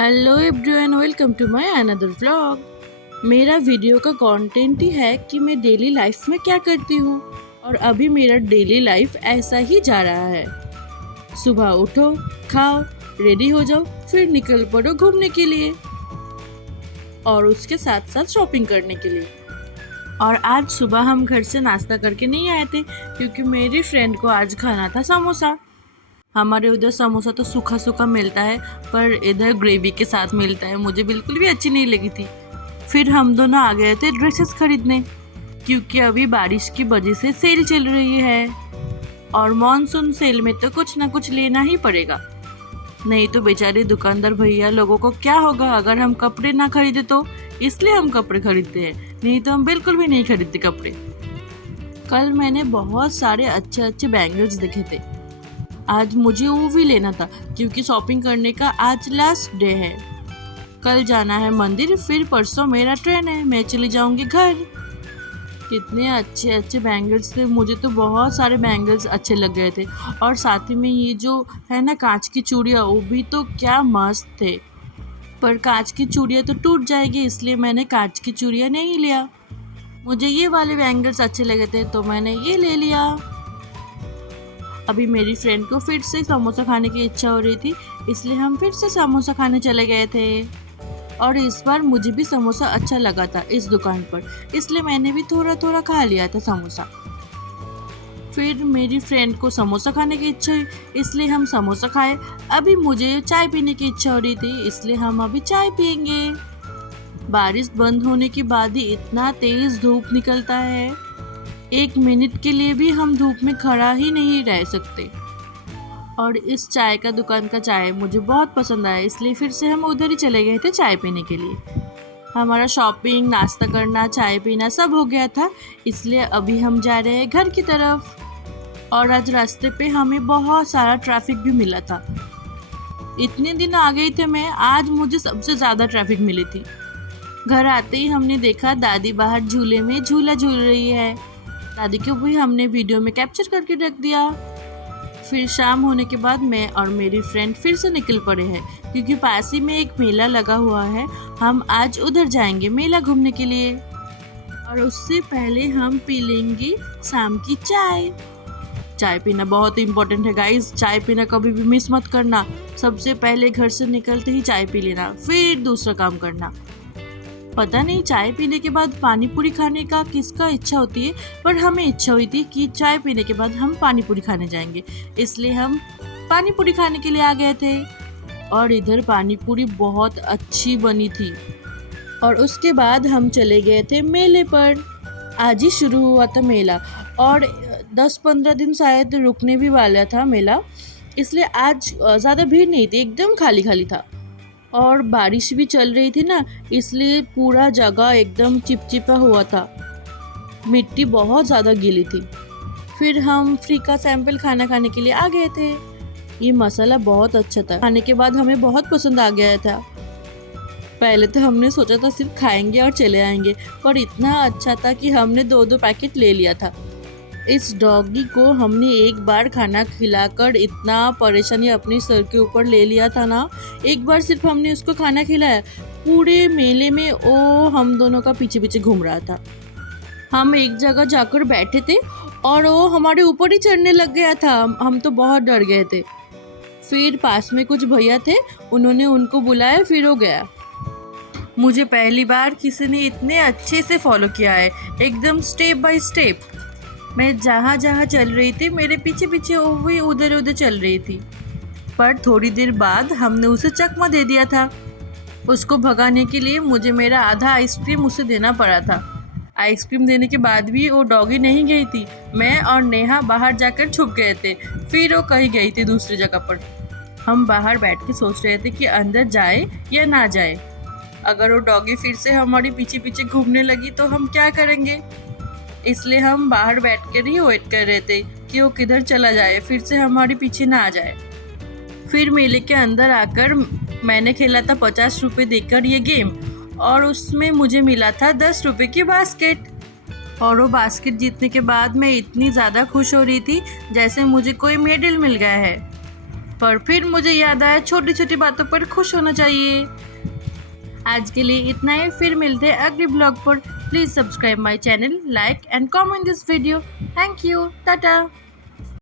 Hello everyone, welcome to my another vlog. मेरा video का content ही है कि मैं डेली लाइफ में क्या करती हूँ और अभी मेरा डेली लाइफ ऐसा ही जा रहा है। सुबह उठो, खाओ, रेडी हो जाओ, फिर निकल पड़ो घूमने के लिए और उसके साथ साथ शॉपिंग करने के लिए। और आज सुबह हम घर से नाश्ता करके नहीं आए थे क्योंकि मेरी फ्रेंड को आज खाना था समोसा। हमारे उधर समोसा तो सूखा सूखा मिलता है पर इधर ग्रेवी के साथ मिलता है, मुझे बिल्कुल भी अच्छी नहीं लगी थी। फिर हम दोनों आ गए थे ड्रेसेस खरीदने क्योंकि अभी बारिश की वजह से सेल चल रही है और मॉनसून सेल में तो कुछ ना कुछ लेना ही पड़ेगा, नहीं तो बेचारे दुकानदार भैया लोगों को क्या होगा अगर हम कपड़े ना खरीदे तो। इसलिए हम कपड़े खरीदते हैं, नहीं तो हम बिल्कुल भी नहीं खरीदते कपड़े। कल मैंने बहुत सारे अच्छे अच्छे बैंगल्स देखे थे, आज मुझे वो भी लेना था क्योंकि शॉपिंग करने का आज लास्ट डे है। कल जाना है मंदिर, फिर परसों मेरा ट्रेन है, मैं चली जाऊंगी घर। कितने अच्छे अच्छे बैंगल्स थे, मुझे तो बहुत सारे बैंगल्स अच्छे लग गए थे। और साथ ही में ये जो है ना कांच की चूड़ियाँ, वो भी तो क्या मस्त थे। पर कांच की चूड़ियाँ तो टूट जाएगी, इसलिए मैंने कांच की चूड़ियाँ नहीं लिया। मुझे ये वाले बैंगल्स अच्छे लगे थे तो मैंने ये ले लिया। अभी मेरी फ्रेंड को फिर से समोसा खाने की इच्छा हो रही थी, इसलिए हम फिर से समोसा खाने चले गए थे। और इस बार मुझे भी समोसा अच्छा लगा था इस दुकान पर, इसलिए मैंने भी थोड़ा थोड़ा खा लिया था समोसा। फिर मेरी फ्रेंड को समोसा खाने की इच्छा हुई, इसलिए हम समोसा खाए। अभी मुझे चाय पीने की इच्छा हो रही थी, इसलिए हम अभी चाय पियेंगे। बारिश बंद होने के बाद ही इतना तेज धूप निकलता है, 1 मिनट के लिए भी हम धूप में खड़ा ही नहीं रह सकते। और इस चाय का दुकान का चाय मुझे बहुत पसंद आया, इसलिए फिर से हम उधर ही चले गए थे चाय पीने के लिए। हमारा शॉपिंग, नाश्ता करना, चाय पीना सब हो गया था, इसलिए अभी हम जा रहे हैं घर की तरफ। और आज रास्ते पे हमें बहुत सारा ट्रैफिक भी मिला था। इतने दिन आ गई थे मैं, आज मुझे सबसे ज़्यादा ट्रैफिक मिली थी। घर आते ही हमने देखा दादी बाहर झूले में झूला झूल रही है। दादी को भी हमने वीडियो में कैप्चर करके रख दिया। फिर शाम होने के बाद मैं और मेरी फ्रेंड फिर से निकल पड़े हैं क्योंकि पास ही में एक मेला लगा हुआ है, हम आज उधर जाएंगे मेला घूमने के लिए। और उससे पहले हम पी लेंगे शाम की चाय। चाय पीना बहुत इम्पोर्टेंट है गाइस, चाय पीना कभी भी मिस मत करना। सबसे पहले घर से निकलते ही चाय पी लेना, फिर दूसरा काम करना। पता नहीं चाय पीने के बाद पानी पूरी खाने का किसका इच्छा होती है, पर हमें इच्छा हुई थी कि चाय पीने के बाद हम पानी पूरी खाने जाएंगे, इसलिए हम पानी पूरी खाने के लिए आ गए थे। और इधर पानी पूरी बहुत अच्छी बनी थी। और उसके बाद हम चले गए थे मेले पर। आज ही शुरू हुआ था मेला और 10-15 दिन शायद रुकने भी वाला था मेला, इसलिए आज ज़्यादा भीड़ नहीं थी, एकदम खाली खाली था। और बारिश भी चल रही थी ना, इसलिए पूरा जगह एकदम चिपचिपा हुआ था, मिट्टी बहुत ज़्यादा गीली थी। फिर हम फ्री का सैंपल खाना खाने के लिए आ गए थे। ये मसाला बहुत अच्छा था, खाने के बाद हमें बहुत पसंद आ गया था। पहले तो हमने सोचा था सिर्फ खाएंगे और चले आएंगे, पर इतना अच्छा था कि हमने 2-2 पैकेट ले लिया था। इस डॉगी को हमने एक बार खाना खिलाकर इतना परेशानी अपने सर के ऊपर ले लिया था ना। एक बार सिर्फ हमने उसको खाना खिलाया, पूरे मेले में वो हम दोनों का पीछे पीछे घूम रहा था। हम एक जगह जाकर बैठे थे और वो हमारे ऊपर ही चढ़ने लग गया था, हम तो बहुत डर गए थे। फिर पास में कुछ भैया थे, उन्होंने उनको बुलाया, फिर वो गया। मुझे पहली बार किसी ने इतने अच्छे से फॉलो किया है, एकदम स्टेप बाय स्टेप। मैं जहाँ जहाँ चल रही थी मेरे पीछे पीछे वो भी उधर उधर चल रही थी। पर थोड़ी देर बाद हमने उसे चकमा दे दिया था। उसको भगाने के लिए मुझे मेरा आधा आइसक्रीम उसे देना पड़ा था। आइसक्रीम देने के बाद भी वो डॉगी नहीं गई थी। मैं और नेहा बाहर जाकर छुप गए थे, फिर वो कहीं गई थी दूसरी जगह पर। हम बाहर बैठ के सोच रहे थे कि अंदर जाए या ना जाए। अगर वो डॉगी फिर से हमारे पीछे पीछे घूमने लगी तो हम क्या करेंगे, इसलिए हम बाहर बैठ कर ही वेट कर रहे थे कि वो किधर चला जाए, फिर से हमारे पीछे ना आ जाए। फिर मेले के अंदर आकर मैंने खेला था 50 रुपये देकर ये गेम, और उसमें मुझे मिला था 10 रुपये की बास्केट। और वो बास्केट जीतने के बाद मैं इतनी ज़्यादा खुश हो रही थी जैसे मुझे कोई मेडल मिल गया है। पर फिर मुझे याद आया छोटी छोटी बातों पर खुश होना चाहिए। आज के लिए इतना ही, फिर मिलते हैं अगले ब्लॉग पर। Please subscribe my channel, like and comment this video. Thank you, Tata.